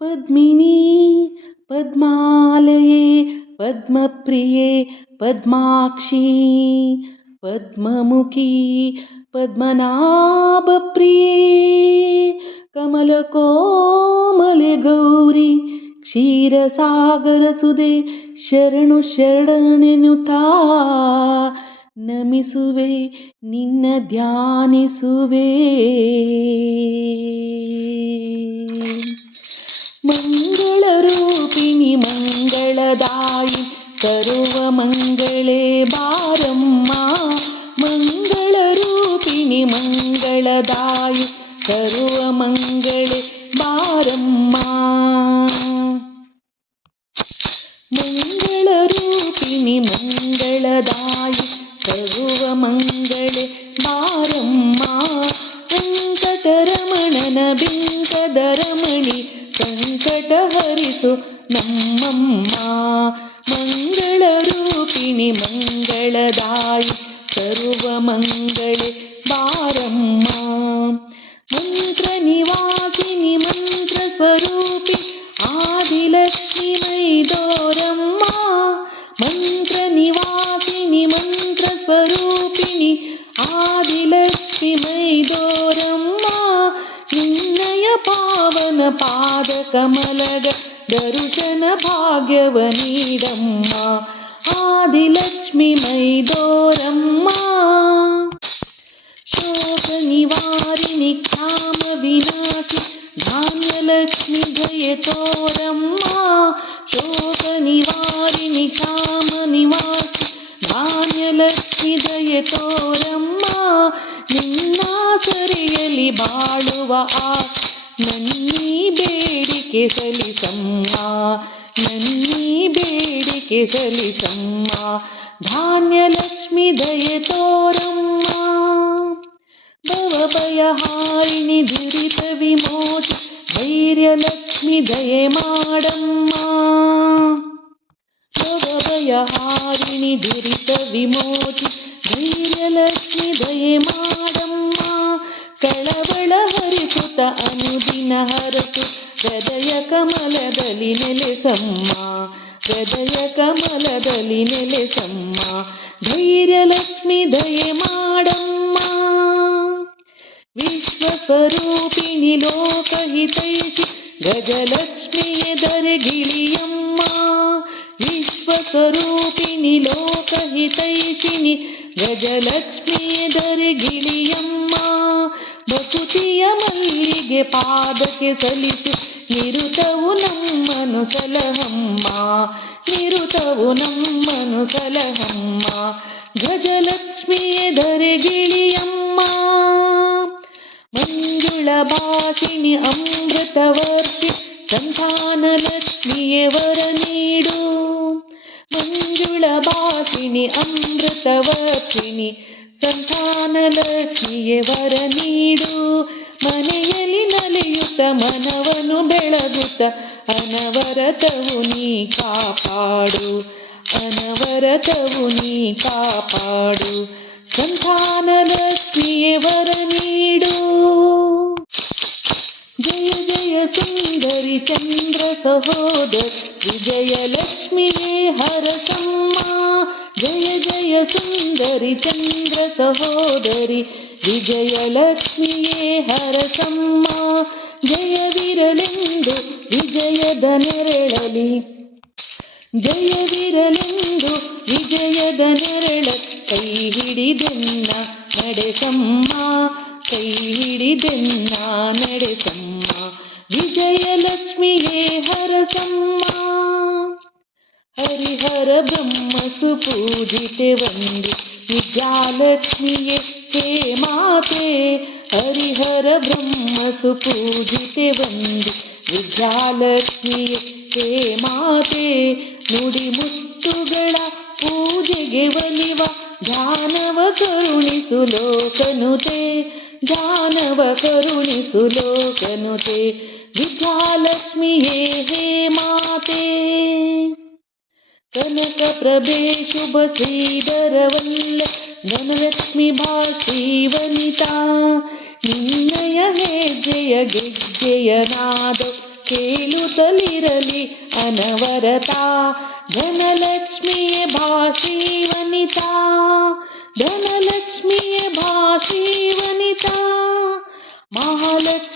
ಪದ್ಮಿನಿ ಪದ್ಮಾಲಯೇ ಪದ್ಮಪ್ರಿಯೇ ಪದ್ಮಾಕ್ಷಿ ಪದ್ಮಮುಖಿ ಪದ್ಮನಾಭಪ್ರಿಯೇ ಕಮಲಕೋಮಲೆ ಗೌರಿ ಕ್ಷೀರಸಾಗರಸುದೆ ಶರಣು ಶರಣೆನುತಾ ನಮಿಸುವೆ ನಿನ್ನ ಧ್ಯಾನಿಸುವೆ. ಮಂಗಳರೂಪಿಣಿ ಮಂಗಳದಾಯಿ ತರುವ ಮಂಗಳೇ ಬಾರಮ್ಮ. ಮಂಗಳರೂಪಿಣಿ ಮಂಗಳದಾಯಿ ತರುವ ಮಂಗಳೇ ಬಾರಮ್ಮ. ಮಂಗಳರೂಪಿಣಿ ಮಂಗಳದಾಯಿ ತರುವ ಮಂಗಳೇ ಬಾರಮ್ಮ. ವೆಂಕಟರಮಣನ ಬಿಂಕದ ರಮಣಿ ಸಂಕಟ ಹರಿಸು ನಮ್ಮಮ್ಮ. ಮಂಗಳರೂಪಿಣಿ ಮಂಗಳದಾಯಿ ತರುವ ಮಂಗಳೇ ಬಾರಮ್ಮ. ಮಂತ್ರ ನಿವಾಸಿನಿ ಮಂತ್ರ ಸ್ವರೂಪಿ ಆದಿಲಕ್ಷ್ಮಿ ಮೈದೋರಮ್ಮ. ಮಂತ್ರ ನಿವಾಸಿನಿ ಮಂತ್ರ ಸ್ವರೂಪಿಣಿ ಆದಿಲಕ್ಷ್ಮಿ ಮೈದೋರಮ್ಮ. ನಿನ್ನಯ ಪಾವನ ಪಾದ ಕಮಲಗ ದರುಶನ ಭಾಗ್ಯವ ನೀಡಮ್ಮ. ಆದಿಲಕ್ಷ್ಮಿ ಮೈದೋರಮ್ಮ. ಶೋಕ ನಿವಾರಿಣಿ ಕ್ಷಾಮ ವಿನಾಶಿ ಧಾನ್ಯಲಕ್ಷ್ಮಿ ದಯೆ ತೋರಮ್ಮ. ಶೋಕ ನಿವಾರಿಣಿ ಕ್ಷಾಮ ನಿವಾಸಿ ಧಾನ್ಯಲಕ್ಷ್ಮಿ ದಯೆ ತೋರಮ್ಮ. ನಿನ್ನ ಸರಿಯಲಿ ಬಾಳುವ ನನ್ನೀ ಬೇಡಿಕೆ ಸಲಿಸಮ್ಮ. ನನ್ನೀ ಬೇಡಿಕೆ ಸಲಿಸಮ್ಮ. ಧಾನ್ಯಲಕ್ಷ್ಮಿ ದಯೆ ತೋರಮ್ಮ. ಭವಭಯಹಾರಿಣಿ ದುರಿತ ವಿಮೋಚಿ ಧೈರ್ಯಲಕ್ಷ್ಮಿ ದಯೆ ಮಾಡಮ್ಮ. ಭವಭಯಹಾರಿಣಿ ದುರಿತ ವಿಮೋಚಿ ಧೈರ್ಯಲಕ್ಷ್ಮಿ ದಯೆ ಮಾಡಮ್ಮ. ಕಳವಳ ಹರಿಸುತ್ತ ಅನುದಿನ ಹರಸು ಹೃದಯ ಕಮಲದಲ್ಲಿ ನೆಲೆಸಮ್ಮ. ಹೃದಯ ಕಮಲದಲ್ಲಿ ನೆಲೆಸಮ್ಮ. ಧೈರ್ಯಲಕ್ಷ್ಮಿ ದಯೆ ಮಾಡಮ್ಮ. ವಿಶ್ವಸ್ವರೂಪಿಣಿ ಲೋಕಹಿತೈಷಿ ಗಜಲಕ್ಷ್ಮಿಯೇ ಧರೆಗಿಳಿಯಮ್ಮ. ವಿಶ್ವಸ್ವರೂಪಿಣಿ ಲೋಕಹಿತೈಷಿಣಿ ಗಜಲಕ್ಷ್ಮಿಯೇ ಧರೆಗಿಳಿಯಮ್ಮ. ಭಕುತಿಯ ಮಲ್ಲಿಗೆ ಪಾದಕ್ಕೆ ಸಲ್ಲಿಸು ನಿರುತವು ನಮ್ಮನು ಸಲಹಮ್ಮ. ನಿರುತವು ನಮ್ಮನು ಸಲಹಮ್ಮ. ಗಜಲಕ್ಷ್ಮಿಯೇ ಧರೆಗಿಳಿಯಮ್ಮ. ಮಂಜುಳ ಭಾಷಿಣಿ ಅಮೃತವರ್ಷಿ ಸಂತಾನ ಲಕ್ಷ್ಮಿಯೇ ವರ ನೀಡು. ಮಂಜುಳ ಭಾಷಿಣಿ ಅಮೃತವರ್ಷಿಣಿ ಸಂತಾನ ಲಕ್ಷ್ಮಿಯೇ ವರ ನೀಡು. ಮನೆಯಲ್ಲಿ ನಲಿಯುತ್ತ ಮನವನ್ನು ಬೆಳಗುತ್ತ ಅನವರತವು ನೀ ಕಾಪಾಡು. ಅನವರತವು ನೀ ಕಾಪಾಡು. ಸಂತಾನ ಲಕ್ಷ್ಮಿಯೇ ವರ ನೀಡು. ಜಯ ಜಯ ಸುಂದರಿ ಚಂದ್ರ ಸಹೋದರಿ ವಿಜಯಲಕ್ಷ್ಮಿಯೇ ಹರಸಮ್ಮ. ಜಯ ಜಯ ಸುಂದರಿ ಚಂದ್ರ ಸಹೋದರಿ ವಿಜಯಲಕ್ಷ್ಮಿಯೇ ಹರಸಮ್ಮ. ಜಯವಿರಲೆಂದು ವಿಜಯದ ನೆರಳಲಿ. ಜಯವಿರಲೆಂದು ವಿಜಯದ ನೆರಳ ಕೈ ಹಿಡಿದೆನ್ನ ನಡೆಸಮ್ಮ. ಕೈ ಹಿಡಿದೆನ್ನ ನಡೆಸಮ್ಮ. ವಿಜಯಲಕ್ಷ್ಮಿಯೇ ಹರಸಮ್ಮ. ಹರಿಹರ ಬ್ರಹ್ಮ ಸುಪೂಜಿತೆ ವಂದಿ ವಿದ್ಯಾಲಕ್ಷ್ಮಿಯೇ ಹೇ ಮಾತೆ. ಹರಿಹರ ಬ್ರಹ್ಮ ಸುಪೂಜಿತೆ ವಂದಿ ವಿದ್ಯಾಲಕ್ಷ್ಮಿಯೇ ಹೇ ಮಾತೆ. ನುಡಿ ಮುತ್ತುಗಳ ಪೂಜೆಗೆ ಒಲಿವ ಧ್ಯಾನವ ಕರುಣಿಸು ಲೋಕನುತೆ. ಧ್ಯಾನವ ಕರುಣಿಸು ಲೋಕನುತೆ. ವಿದ್ಯಾಲಕ್ಷ್ಮಿಯೇ ಹೇ ಮಾತೆ. ಕನಕ ಪ್ರಭೆ ಶುಭ ಶ್ರೀಧರವಲ್ಲ ಧನಲಕ್ಷ್ಮಿ ಭಾಷಿ ವನಿತಾ. ನಿನ್ನಯ ಹೆಜ್ಜೆಯ ಗೆಜ್ಜೆಯ ನಾದ ಕೇಳುತ್ತಲಿರಲಿ ಅನವರತ. ಧನಲಕ್ಷ್ಮಿಯೇ ಭಾಷಿ ವನಿತಾ, ಧನಲಕ್ಷ್ಮಿಯೇ ಭಾಷಿ ವನಿತಾ, ಮಹಾಲಕ್ಷ್ಮಿ